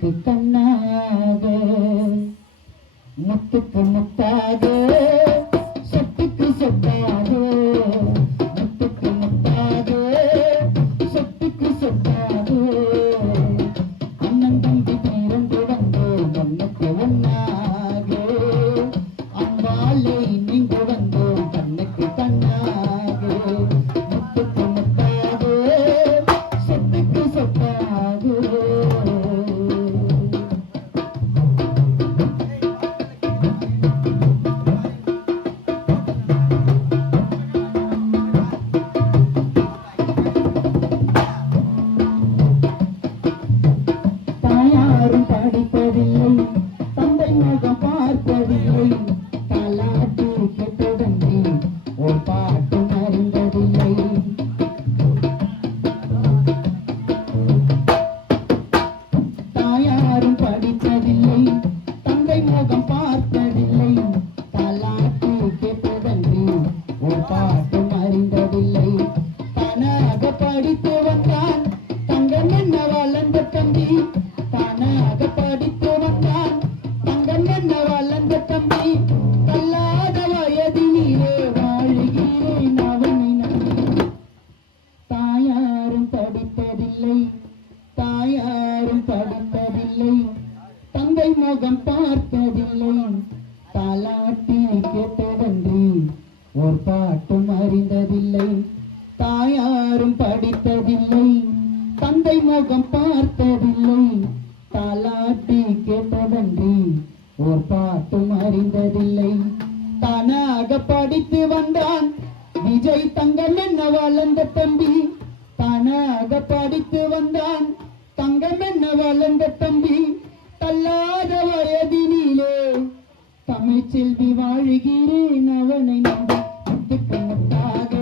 கண்ணுக்கு கண்ணாக முத்துக்கு முத்தாக சொத்துக்கு சொத்தாக முத்துக்கு முத்தாக சொத்துக்கு சொத்தாக அண்ணன் தம்பி பிறந்து வந்தோம் ஒன்னுக்கு ஒன்னாக அம்பாலே நீங்க வந்தோம் கண்ணுக்கு கண்ணாக முத்துக்கு முத்தாக சொத்துக்கு சொத்தாக படிப்பதில்லை தந்தை முகம் பார்ப்பதில்லை தாலாட்டு கேட்டதன்றி ஒரு பாட்டு அறிந்ததில்லை தாயாரும் படிப்பதில்லை தந்தை முகம் பார்ப்பதில்லை தாலாட்டு கேட்டதன்றி ஒரு பாட்டு அறிந்ததில்லை தானாக படித்து வந்தான் தங்கம் என்ன வளர்ந்த தம்பி தானாக படித்து வந்தான் தங்கம் என்ன வளர்ந்த தம்பி கல்லாத வயதினிலே வாழ்கிறேன் அவனை நம்பி தாயாரும் படிப்பதில்லை தாயாரும் படிப்பதில்லை தந்தை முகம் பார்த்ததில்லை தாலாட்டி கேட்டதன்றி ஒரு பாட்டும் அறிந்ததில்லை தாயாரும் படித்ததில்லை தந்தை முகம் பார்த்ததில்லை தாலாட்டி கேட்டதன்றி ஒரு பாட்டும் அறிந்ததில்லை தானாக படித்து வந்தான் விஜய் தங்கம் என்ன வளர்ந்த தம்பி தானாக படித்து வந்தான் தங்கம் என்ன வளர்ந்த தம்பி தள்ளாத வயதினிலே தமிழ் செல்வி வாழ்கிறேன் அவனை நம்பி முத்துக்கு முத்தாக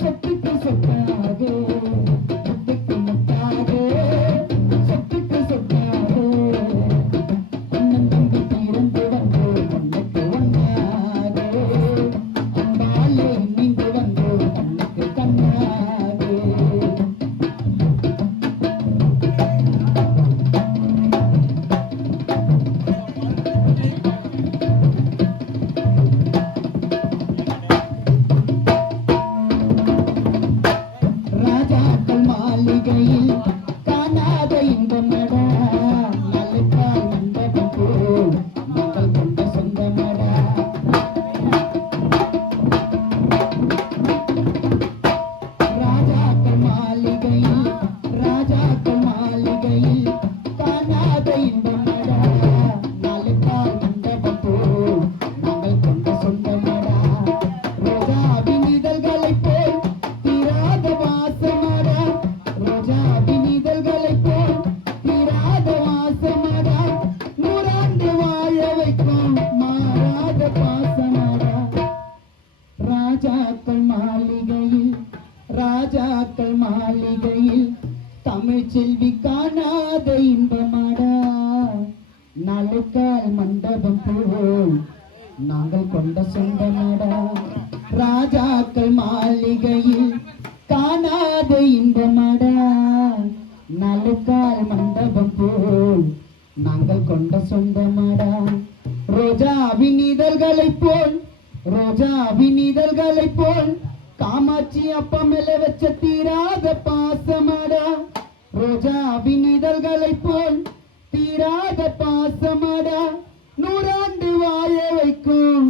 சொத்துக்கு சொத்தாக முத்துக்கு முத்தாக சொத்துக்கு சொத்தாக அண்ணன் தம்பி பிறந்து வந்தோம் கண்ணுக்கு ஒன்னாக அம்பாலே நீந்து வந்தோம் கண்ணுக்கு கண்ணாக ராஜாக்கள் மாளிகையில் காணாத இன்பமடா நலுக்கால் மண்டபம் போல் மக்கள் கொண்ட சொந்தமடா ராஜாக்கள் மாளிகையில் காணாத இன்பமடா நலுக்கால் மண்டபம் போல் நாங்கள் கொண்ட சொந்தமடா ரோஜாவின் இதழ்களைப் போல் தீராத வாசமடா ரோஜாவின் இதழ்களைப் போல் தீராத வாசமடா நூறாண்டு வாழ வைக்கும் மாறாத பாசமடா ராஜாக்கள் மாளிகையில் தமிழ் செல்வி காணாத இன்பமடா நாளுக்கால் மண்டபம் போல் நாங்கள் கொண்ட சொந்தமடா ராஜாக்கள் மாளிகையில் காணாத இன்பமடா நாளுக்கால் மண்டபம் போல் நாங்கள் கொண்ட சொந்தமடா ரோஜாவின் இதழ்களைப் போல் காமாட்சி அப்பா மேல வச்ச தீராத பாசமடா ரோஜாவின் இதழ்களைப் போல் தீராத பாசமடா நூறாண்டு வாழ வைக்கும்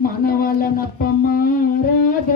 மனவளன் அப்ப மாறாத